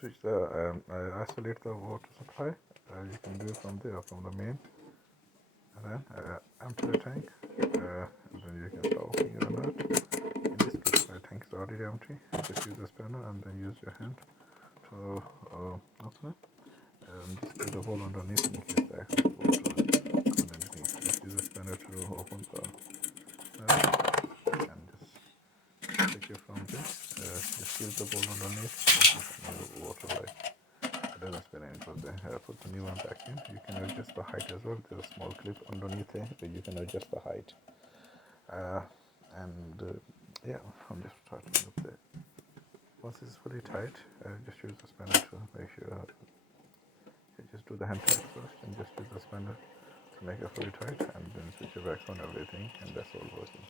switch the isolate the water supply. You can do it from there, from the main, and then empty the tank, and then you can start opening your nut. In this case, my tank is already empty. Just use the spanner and then use your hand to open it. Just put the hole underneath in case the excess water comes underneath. Just use the spanner to open the nut and just take it from there. Just use the bowl underneath and the water like. It doesn't spill anything there. Put the new one back in. You can adjust the height as well. There's a small clip underneath there where you can adjust the height. Yeah, I'm just tightening up there. Once it's fully tight, just use the spanner to make sure. Just do the hand tight first and just use the spanner to make it fully tight, and then switch it back on everything, and that's all working.